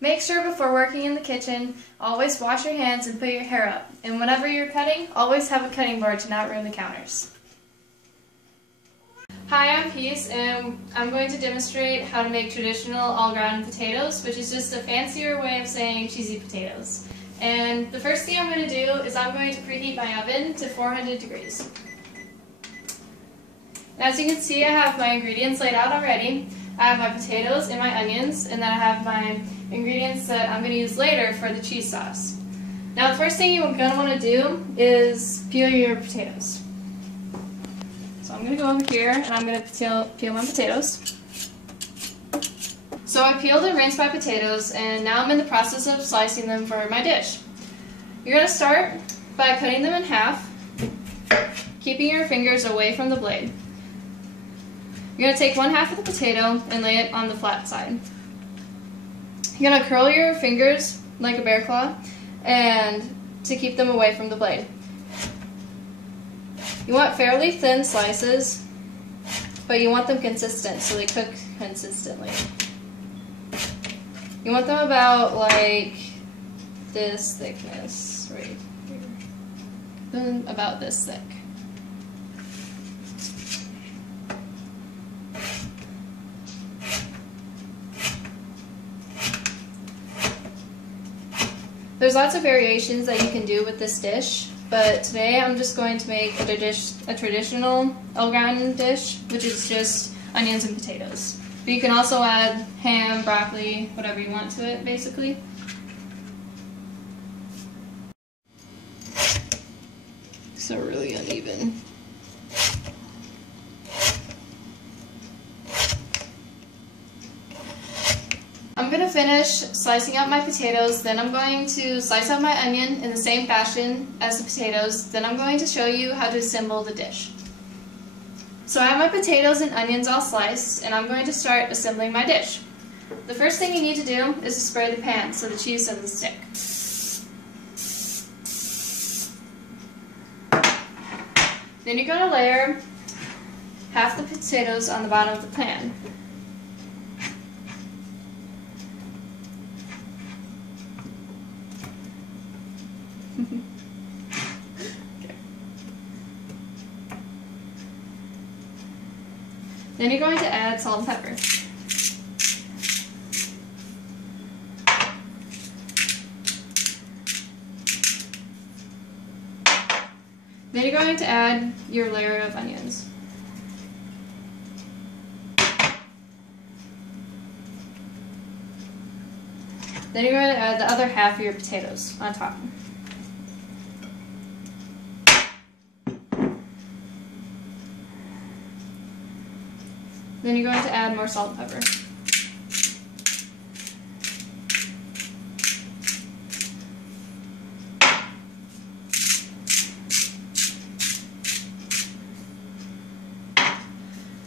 Make sure before working in the kitchen, always wash your hands and put your hair up. And whenever you're cutting, always have a cutting board to not ruin the counters. Hi, I'm Peace, and I'm going to demonstrate how to make traditional all-ground potatoes, which is just a fancier way of saying cheesy potatoes. And the first thing I'm going to do is I'm going to preheat my oven to 400 degrees. As you can see, I have my ingredients laid out already. I have my potatoes and my onions, and then I have my ingredients that I'm going to use later for the cheese sauce. Now, the first thing you're going to want to do is peel your potatoes. So I'm going to go over here and I'm going to peel my potatoes. So I peeled and rinsed my potatoes, and now I'm in the process of slicing them for my dish. You're going to start by cutting them in half, keeping your fingers away from the blade. You're going to take one half of the potato and lay it on the flat side. You're going to curl your fingers like a bear claw and to keep them away from the blade. You want fairly thin slices, but you want them consistent so they cook consistently. You want them about like this thickness right here. Then about this thick. There's lots of variations that you can do with this dish, but today I'm just going to make a traditional all-ground dish, which is just onions and potatoes. But you can also add ham, broccoli, whatever you want to it, basically. So really uneven. I'm going to finish slicing out my potatoes, then I'm going to slice out my onion in the same fashion as the potatoes, then I'm going to show you how to assemble the dish. So I have my potatoes and onions all sliced, and I'm going to start assembling my dish. The first thing you need to do is to spray the pan so the cheese doesn't stick. Then you're going to layer half the potatoes on the bottom of the pan. Okay. Then you're going to add salt and pepper. Then you're going to add your layer of onions. Then you're going to add the other half of your potatoes on top. Then you're going to add more salt and pepper.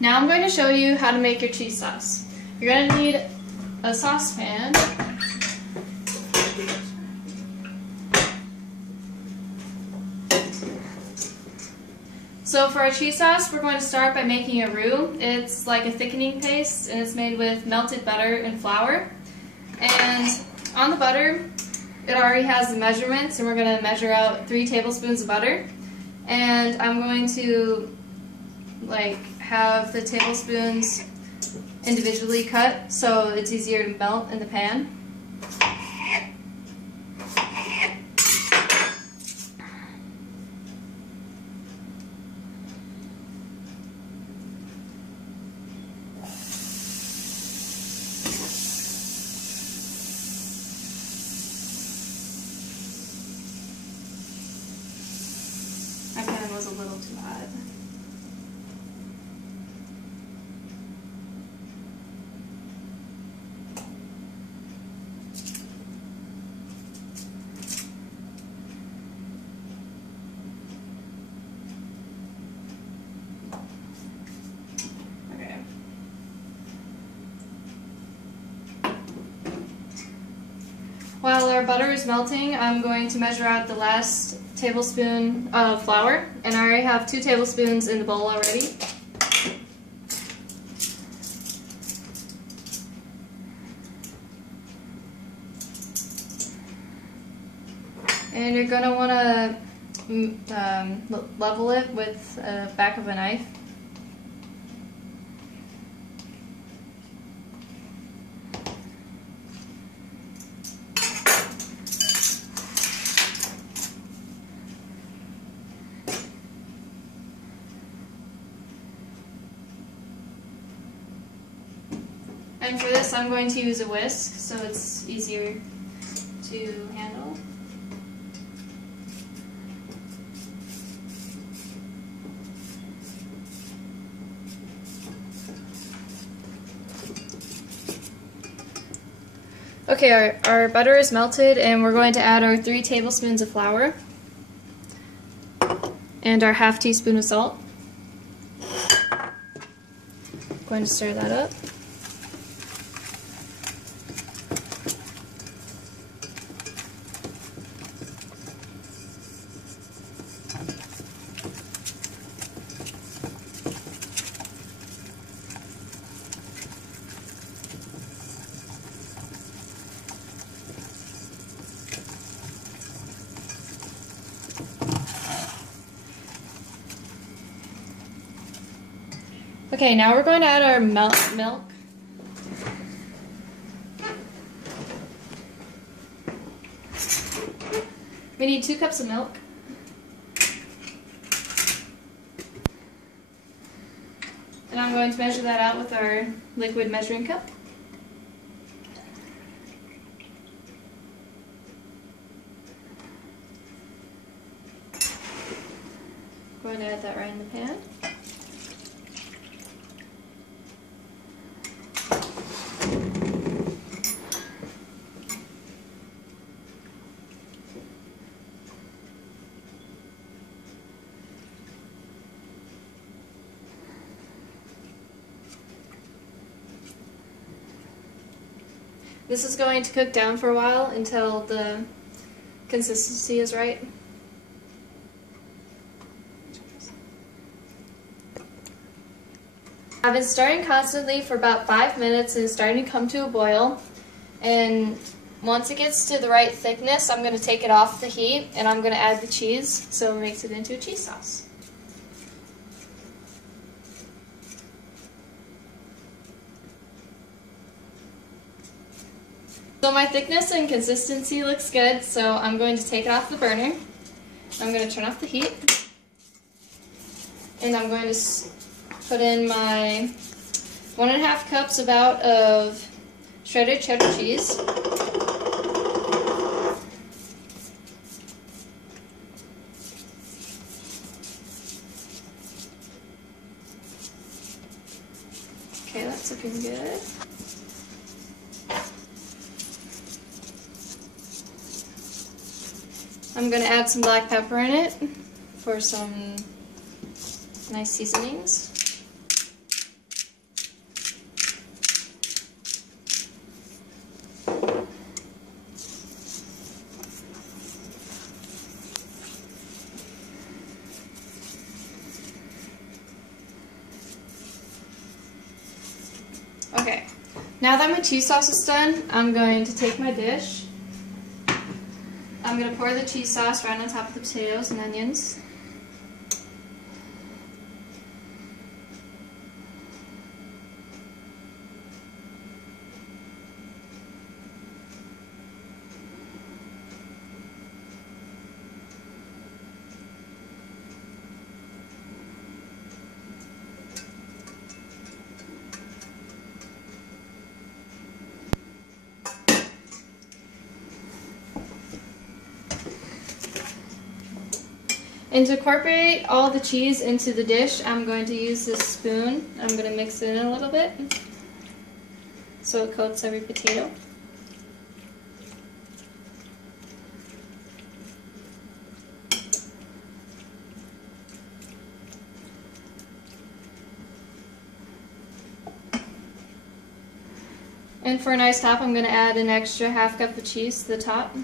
Now I'm going to show you how to make your cheese sauce. You're going to need a saucepan. So for our cheese sauce, we're going to start by making a roux. It's like a thickening paste, and it's made with melted butter and flour. And on the butter, it already has the measurements, and we're going to measure out 3 tablespoons of butter. And I'm going to have the tablespoons individually cut so it's easier to melt in the pan. My pan was a little too hot. Okay. While our butter is melting, I'm going to measure out the last tablespoon of flour, and I already have 2 tablespoons in the bowl already. And you're going to want to level it with the back of a knife. And for this, I'm going to use a whisk so it's easier to handle. Okay, our butter is melted, and we're going to add our 3 tablespoons of flour and our ½ teaspoon of salt. Going to stir that up. Okay, now we're going to add our milk. We need 2 cups of milk. And I'm going to measure that out with our liquid measuring cup. Going to add that right in the pan. This is going to cook down for a while until the consistency is right. I've been stirring constantly for about 5 minutes and it's starting to come to a boil. And once it gets to the right thickness, I'm going to take it off the heat and I'm going to add the cheese so it makes it into a cheese sauce. So my thickness and consistency looks good, so I'm going to take it off the burner. I'm going to turn off the heat. And I'm going to put in my 1½ cups about of shredded cheddar cheese. Okay, that's looking good. I'm going to add some black pepper in it for some nice seasonings. Okay, now that my cheese sauce is done, I'm going to take my dish. I'm going to pour the cheese sauce right on top of the potatoes and onions. And to incorporate all the cheese into the dish, I'm going to use this spoon. I'm going to mix it in a little bit so it coats every potato. And for a nice top, I'm going to add an extra ½ cup of cheese to the top.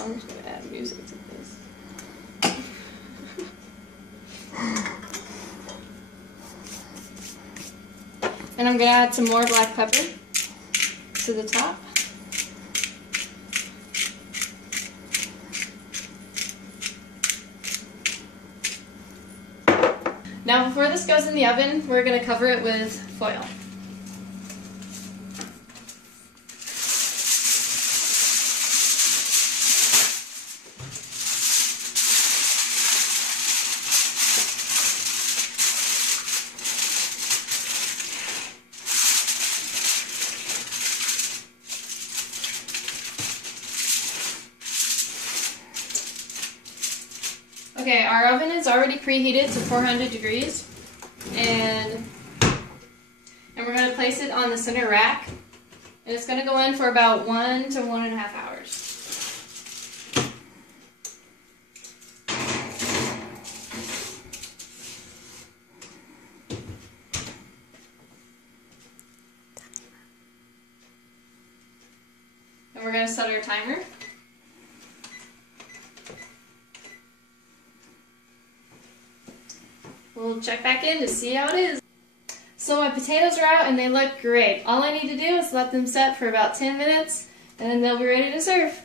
I'm just going to add music to this. And I'm going to add some more black pepper to the top. Now before this goes in the oven, we're going to cover it with foil. Okay, our oven is already preheated to 400 degrees, and we're going to place it on the center rack, and it's going to go in for about 1 to 1.5 hours. And we're going to set our timer. We'll check back in to see how it is. So my potatoes are out and they look great. All I need to do is let them set for about 10 minutes and then they'll be ready to serve.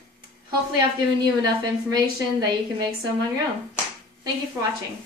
Hopefully I've given you enough information that you can make some on your own. Thank you for watching.